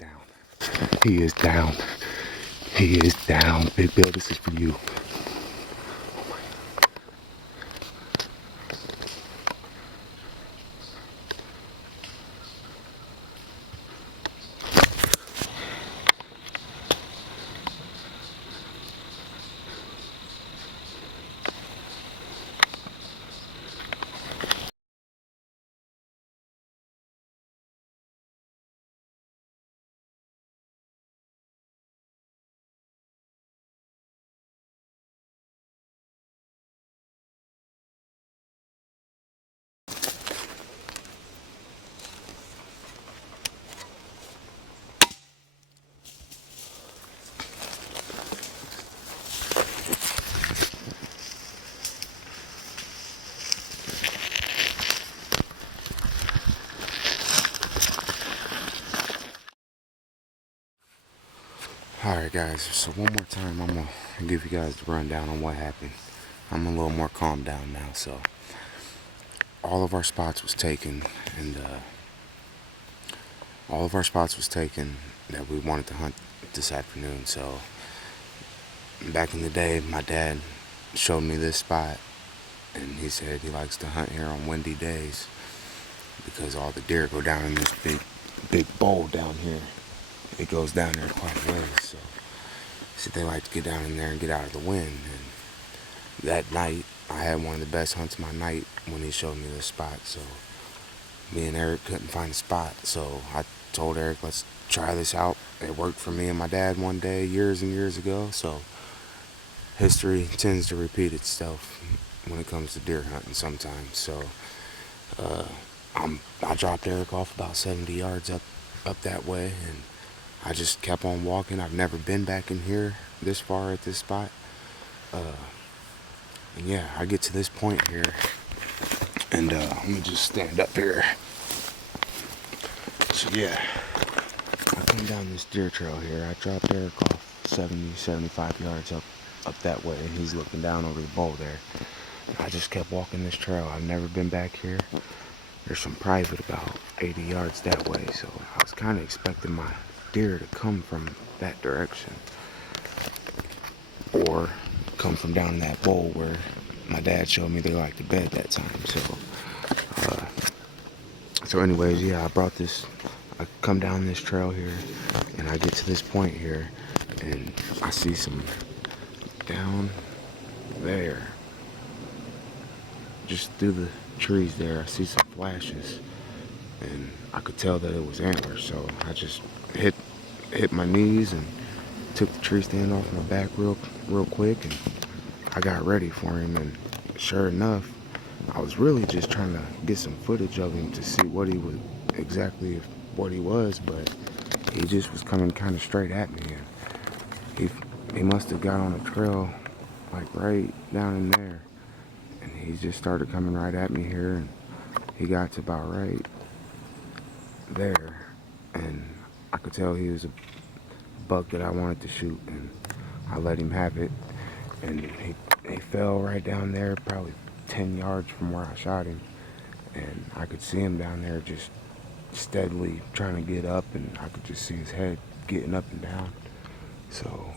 down. He is down. He is down. Big Bill, this is for you. Alright guys, so one more time I'm going to give you guys the rundown on what happened. I'm a little more calmed down now, so all of our spots was taken, and all of our spots was taken that we wanted to hunt this afternoon. So back in the day, my dad showed me this spot, and he said he likes to hunt here on windy days because all the deer go down in this big bowl down here. It goes down there quite a ways, so they like to get down in there and get out of the wind. And that night, I had one of the best hunts of my night when he showed me this spot. So me and Eric couldn't find a spot, so I told Eric, let's try this out. It worked for me and my dad one day years and years ago, so history tends to repeat itself when it comes to deer hunting sometimes. So I dropped Eric off about 70 yards up that way, and I just kept on walking. I've never been back in here this far at this spot. And yeah, I get to this point here, and I'm gonna just stand up here. So yeah, I come down this deer trail here. I dropped Eric off 70, 75 yards up that way, and he's looking down over the bowl there. I just kept walking this trail. I've never been back here. There's some private about 80 yards that way, so I was kind of expecting my deer to come from that direction, or come from down that bowl where my dad showed me they like to bed that time. So anyways, yeah, I come down this trail here, and I get to this point here, and I see some down there, just through the trees there, I see some flashes, and I could tell that it was antlers. So I just hit my knees and took the tree stand off my back real quick, and I got ready for him. And sure enough, I was really just trying to get some footage of him to see what he was exactly what he was, but he just was coming kind of straight at me, and he must have got on a trail like right down in there, and he just started coming right at me here, and he got to about right there, and I could tell he was a buck that I wanted to shoot, and I let him have it, and he fell right down there, probably 10 yards from where I shot him, and I could see him down there just steadily trying to get up, and I could just see his head getting up and down. So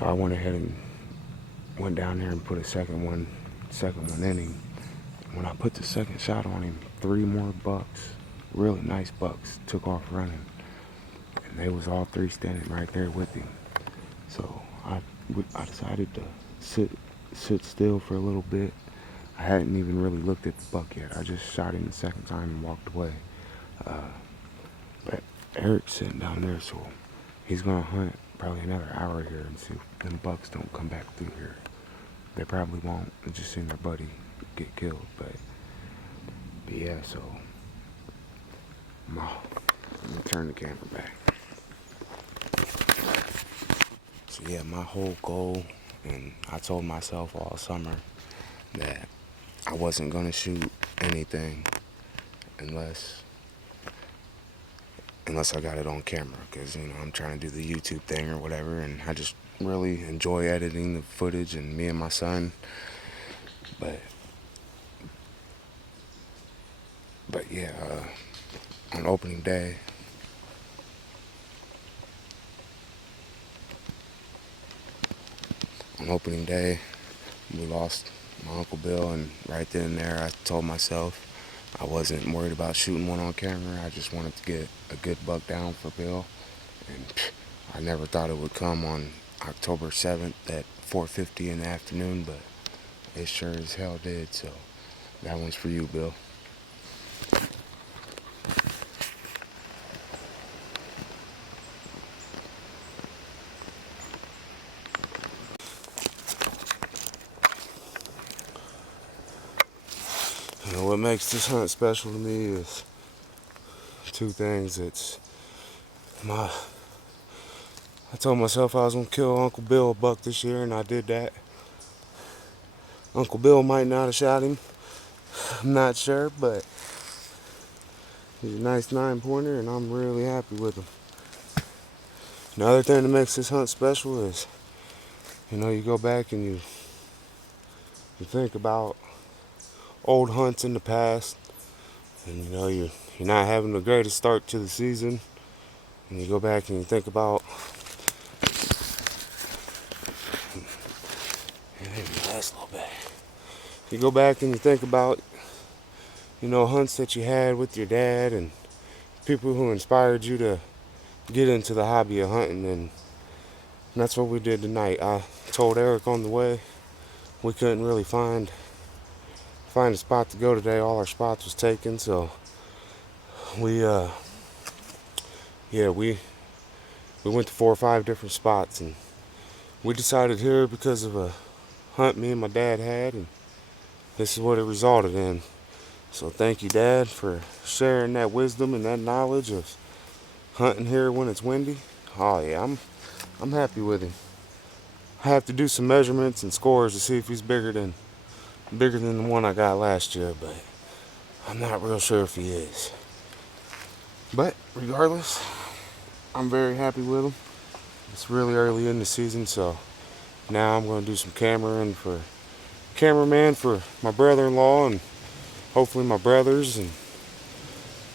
I went ahead and went down there and put a second one in him. When I put the second shot on him, 3 more bucks, really nice bucks, took off running, and they was all 3 standing right there with him. So I decided to sit still for a little bit. I hadn't even really looked at the buck yet. I just shot him the second time and walked away. But Eric's sitting down there, so he's gonna hunt probably another hour here and see if them bucks don't come back through here. They probably won't. They just seen their buddy get killed. But yeah, so I'm gonna turn the camera back. So yeah, my whole goal, and I told myself all summer that I wasn't gonna shoot anything unless I got it on camera, because I'm trying to do the YouTube thing or whatever, and I just really enjoy editing the footage, and me and my son. But yeah, on opening day, on opening day, we lost my Uncle Bill, and right then and there I told myself I wasn't worried about shooting one on camera. I just wanted to get a good buck down for Bill. And I never thought it would come on October 7th at 4:50 in the afternoon, but it sure as hell did. So that one's for you, Bill. You know, what makes this hunt special to me is two things. It's my I told myself I was gonna kill Uncle Bill a buck this year, and I did that. Uncle Bill might not have shot him, I'm not sure, but he's a nice 9-pointer, and I'm really happy with him. Another thing that makes this hunt special is, you know, you go back and you think about old hunts in the past, and you know you're not having the greatest start to the season, and you go back and you think about last little bit. You go back and you think about, you know, hunts that you had with your dad and people who inspired you to get into the hobby of hunting, and that's what we did tonight. I told Eric on the way we couldn't really find a spot to go today. All our spots was taken, so we went to 4 or 5 different spots, and we decided here because of a hunt me and my dad had, and this is what it resulted in. So thank you, Dad, for sharing that wisdom and that knowledge of hunting here when it's windy. Oh yeah, I'm happy with him. I have to do some measurements and scores to see if he's bigger than the one I got last year, but I'm not real sure if he is. But regardless, I'm very happy with him. It's really early in the season, so now I'm going to do some cameraman for my brother-in-law and hopefully my brothers, and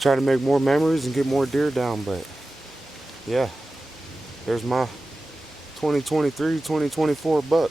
try to make more memories and get more deer down. But yeah, there's my 2023-2024 buck.